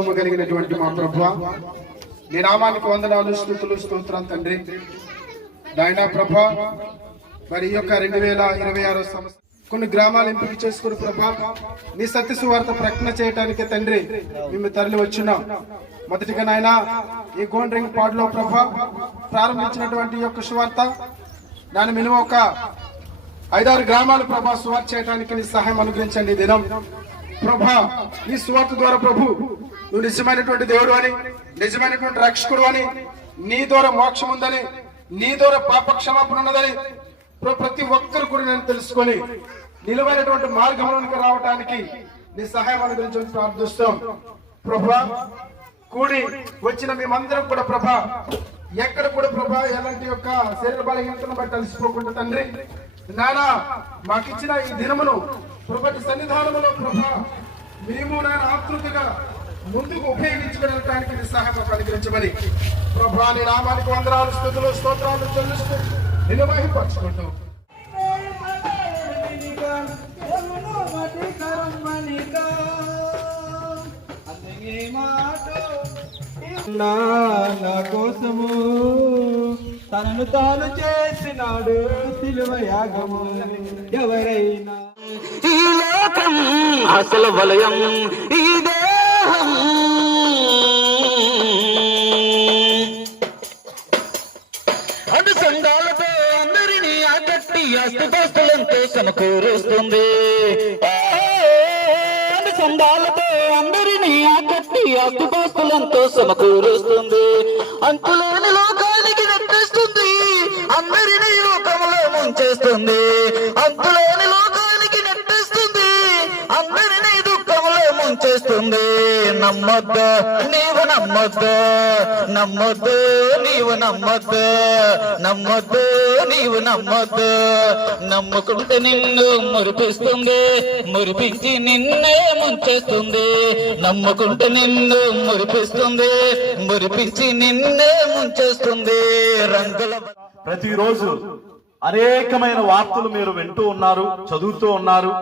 జీవము కలిగినటువంటి మా ప్రభువా, నీ నామానికి వందనాలు, స్తుతులు, స్తోత్రం తండ్రి. నాయనా ప్రభా, మరి ఈ యొక్క 2026 సంవత్సరం కొన్ని గ్రామాలు ఎంపిక చేసుకుని ప్రభా, నీ సత్య సువార్త ప్రకటన చేయడానికి తండ్రి మేము తరలి వచ్చినాం. మొదటిగా నాయన ఈ గోండ్రింగ్ పాడులో ప్రభా ప్రారంభించినటువంటి ఈ యొక్క సువార్త దాని మినిమం ఒక 5-6 గ్రామాలు ప్రభా సువార్త చేయడానికి నీ సహాయం అనుగ్రహించండి. దినం ప్రభా, ఈ సువార్త ద్వారా ప్రభు నువ్వు నిజమైనటువంటి దేవుడు అని, నిజమైనటువంటి రక్షకుడు అని, నీ ద్వారా మోక్షం ఉందని, నీ ద్వారా పాప క్షమాపణ ఉన్నదని ప్రతి ఒక్కరు కూడా నేను తెలుసుకొని నిలువైనటువంటి మార్గంలోనికి రావడానికి నీ సహాయం అనుగ్రహించని ప్రార్థిస్తాం. ప్రభా, కూడి వచ్చిన మేమందరం కూడా ప్రభా, ఎక్కడ కూడా ప్రభా ఎలాంటి యొక్క శరీర బలహీనతను బట్టి అలసిపోకుండా తండ్రి నానా మాకిచ్చిన ఈ దినమును ప్రభటి సన్నిధానములో ప్రభా మేము నాయన ఆతృతగా ముందుకు ఉపయోగించుకోవడానికి నీ సహాయం అనుగ్రహించమని ప్రభా నీ నామానికి వందనాలు, స్తుతులు, స్తోత్రాలు చెల్లిస్తూ నిన్ను మహిమపరచుకుంటూ నా కోసము తనను తాను చేసినాడు సిలువ యాగము. ఎవరైనా ఈ లోకం అసలు వలయం, ఈ దేహం అనుసంధాలతో అందరినీ ఆకట్టి ఆస్తిపాస్తులంతో సమకూరుస్తుంది. అనుసంధాలతో అందరినీ ఆకట్టి ఆస్తిపాస్తులంతో సమకూరుస్తుంది. అంతులేని లోకానికి నెట్టేస్తుంది, అందరినీ లోకంలో ముంచేస్తుంది. అంతులేని లోకానికి నెట్టేస్తుంది, అందరినీ దుఃఖంలో ముంచేస్తుంది. నమ్మొద్దు నీవు, నమ్మొద్దు, నమ్మొద్దు నీవు, నమ్మొద్దు, నమ్మొద్దు నీవు, నమ్మొద్దు. నమ్ముకుంటే నిన్ను మురిపిస్తుంది, మురిపించి నిన్నే ముంచేస్తుంది. నమ్ముకుంటే నిన్ను మురిపిస్తుంది, మురిపించి నిన్నే ముంచేస్తుంది. రంగుల ప్రతిరోజు అనేకమైన వార్తలు మీరు వింటూ ఉన్నారు, చదువుతూ ఉన్నారు.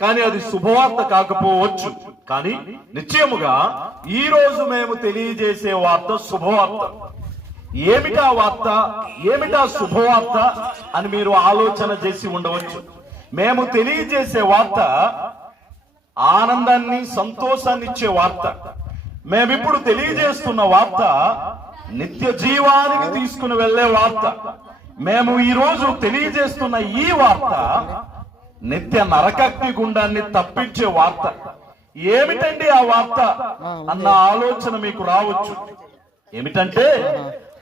కానీ అది శుభవార్త కాకపోవచ్చు. కానీ నిశ్చయముగా ఈ రోజు మేము తెలియజేసే వార్త శుభవార్త. ఏమిటా వార్త, ఏమిటా శుభవార్త అని మీరు ఆలోచన చేసి ఉండవచ్చు. మేము తెలియజేసే వార్త ఆనందాన్ని, సంతోషాన్ని ఇచ్చే వార్త. మేమిప్పుడు తెలియజేస్తున్న వార్త నిత్య జీవానికి తీసుకుని వెళ్లే వార్త. మేము ఈ రోజు తెలియజేస్తున్న ఈ వార్త నిత్య నరకాగ్ని గుండాన్ని తప్పించే వార్త. ఏమిటండి ఆ వార్త అన్న ఆలోచన మీకు రావచ్చు. ఏమిటంటే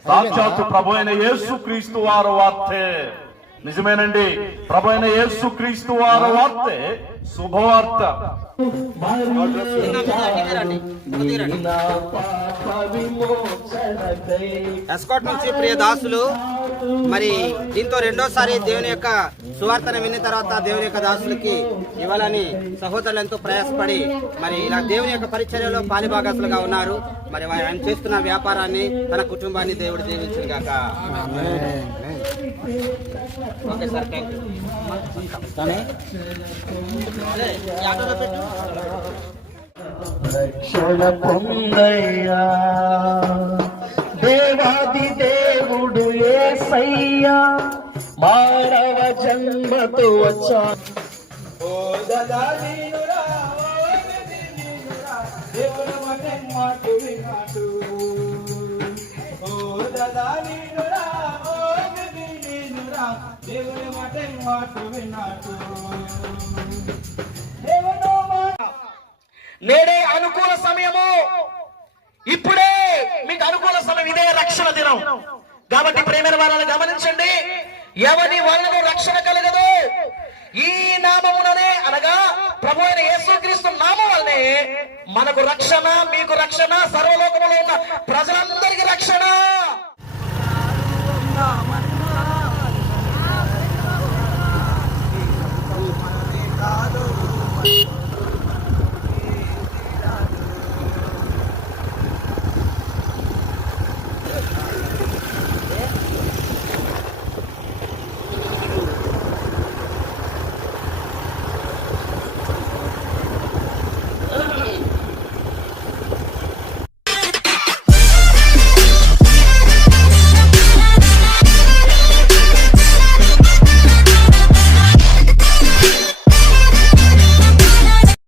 సాక్షాత్తు ప్రభు అయిన యేసు క్రీస్తు వారి వార్తే. నిజమేనండి, ప్రభు అయిన యేసు క్రీస్తు వారి వార్తే శుభవార్త. ఎస్కాట్ నుంచి ప్రియ దాసులు, మరి దీంతో రెండోసారి దేవుని యొక్క సువార్తను విన్న తర్వాత దేవుని యొక్క దాసులకి ఇవ్వాలని సహోదరులు ఎంతో ప్రయాసపడి మరి ఇలా దేవుని యొక్క పరిచర్యలో పాలిభాగస్తులుగా ఉన్నారు. మరి ఆయన చేస్తున్న వ్యాపారాన్ని, తన కుటుంబాన్ని దేవుడు దీవించును గాక. Okay sir, thank you. రక్షణ పొందయ్యా దేవాది దేవుడు యేసయ్యా, మానవ జన్మతో వచ్చా. నేడే అనుకూల సమయము, ఇప్పుడే మీకు అనుకూల సమయం. ఇదే రక్షణ దినం కాబట్టి ప్రేమైన వాళ్ళని గమనించండి. ఎవరి వలన రక్షణ కలగదు, ఈ నామముననే అనగా ప్రభు అయిన యేసుక్రీస్తు నామం వల్లనే మనకు రక్షణ, మీకు రక్షణ, సర్వలోకములో ఉన్న ప్రజలందరికీ రక్షణ.